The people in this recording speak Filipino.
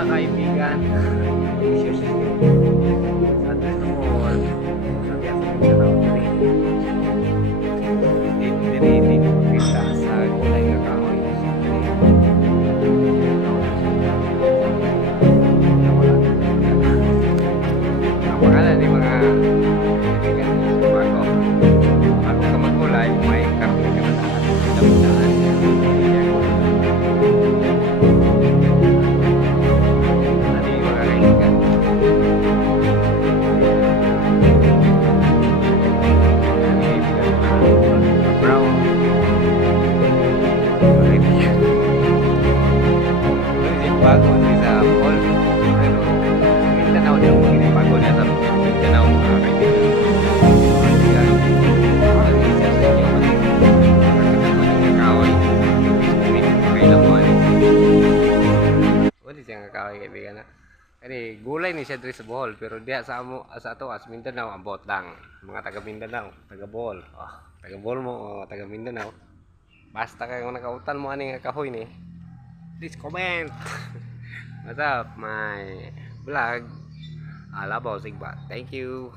mga kaibigan. Issues sa Trinol. Sa Biasa Mindanao Train. Dito kita sa gulay nga kahoy. Ang pangalan ni mga kaibigan bago. Bago ka magulay, may karne ka na daan. Bago di sa mall, pero sa Mindanao daw bago na sa Mindanao mga kaibigan. Kaya mag-isa sa inyo magkakaroon ng kahoy. Okay lang mo wala siya nga kahoy kaibigan na. Kasi gulay ni siya diri sa Bohol, pero diya sa amo sa ato as Mindanao ang botang mga taga Mindanao, taga Bohol. Taga Bohol mo o taga Mindanao. Basta kayo nakautan mo ani nga kahoy ni. Please comment. What's up, my vlog? Labaw Sigba. Thank you.